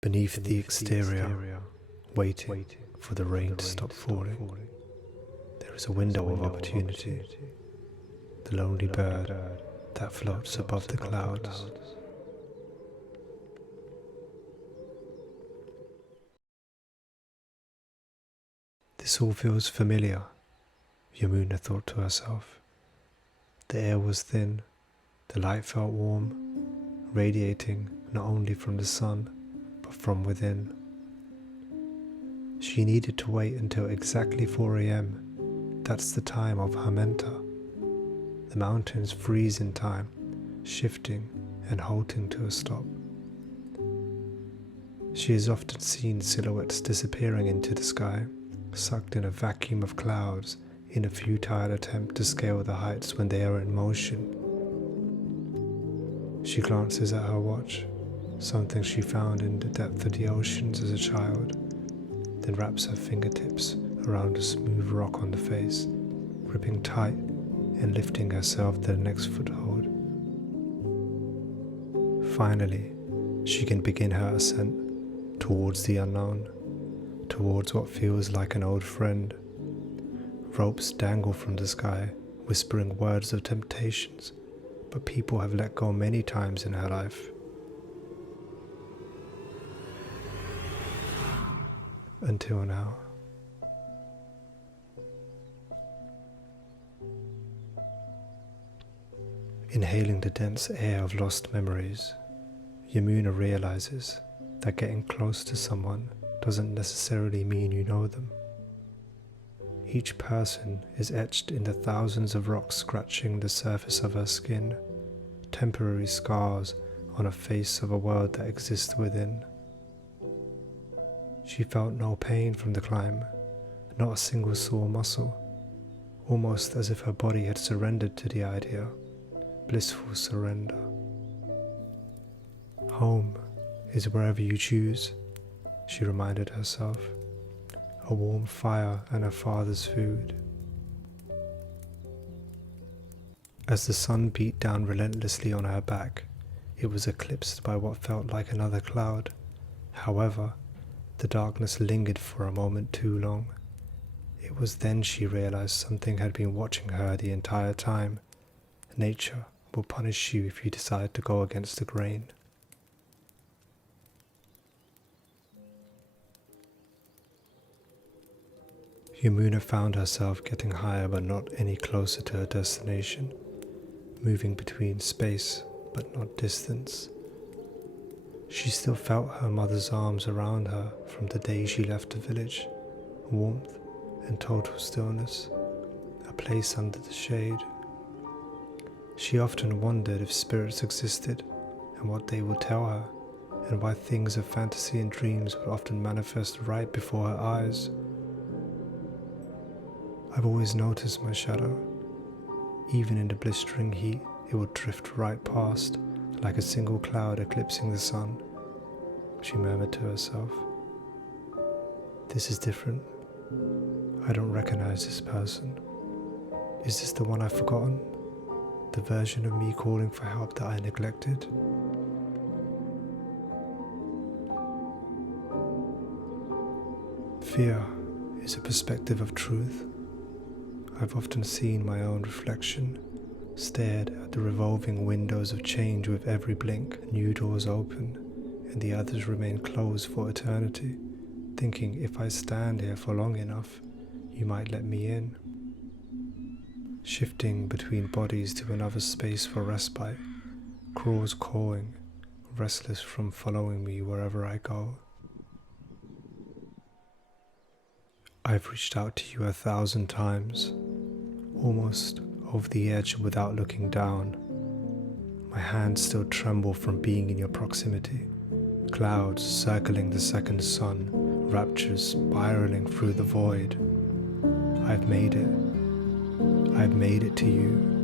Beneath the exterior, waiting for the rain to stop falling, there is a window of opportunity, the lonely bird that floats above the clouds. This all feels familiar, Yamuna thought to herself. The air was thin, the light felt warm, radiating not only from the sun, but from within. She needed to wait until exactly 4 a.m. That's the time of her mentor. The mountains freeze in time, shifting and halting to a stop. She has often seen silhouettes disappearing into the sky, sucked in a vacuum of clouds in a futile attempt to scale the heights when they are in motion. She glances at her watch, something she found in the depth of the oceans as a child, then wraps her fingertips around a smooth rock on the face, gripping tight and lifting herself to the next foothold. Finally, she can begin her ascent towards the unknown, towards what feels like an old friend. Ropes dangle from the sky, whispering words of temptations, but people have let go many times in her life. Until now. Inhaling the dense air of lost memories, Yamuna realizes that getting close to someone doesn't necessarily mean you know them. Each person is etched in the thousands of rocks scratching the surface of her skin, temporary scars on a face of a world that exists within. She felt no pain from the climb, not a single sore muscle, almost as if her body had surrendered to the idea, blissful surrender. Home is wherever you choose, she reminded herself. A warm fire and her father's food. As the sun beat down relentlessly on her back, it was eclipsed by what felt like another cloud. However, the darkness lingered for a moment too long. It was then she realized something had been watching her the entire time. Nature will punish you if you decide to go against the grain. Yamuna found herself getting higher but not any closer to her destination, moving between space but not distance. She still felt her mother's arms around her from the day she left the village, warmth and total stillness, a place under the shade. She often wondered if spirits existed and what they would tell her, and why things of fantasy and dreams would often manifest right before her eyes. I've always noticed my shadow. Even in the blistering heat, it would drift right past, like a single cloud eclipsing the sun, she murmured to herself. This is different. I don't recognize this person. Is this the one I've forgotten? The version of me calling for help that I neglected? Fear is a perspective of truth. I've often seen my own reflection, stared at the revolving windows of change with every blink. New doors open, and the others remain closed for eternity, thinking if I stand here for long enough, you might let me in. Shifting between bodies to another space for respite, crawls cawing, restless from following me wherever I go. I've reached out to you 1,000 times, almost over the edge without looking down. My hands still tremble from being in your proximity. Clouds circling the second sun, raptures spiraling through the void. I've made it to you.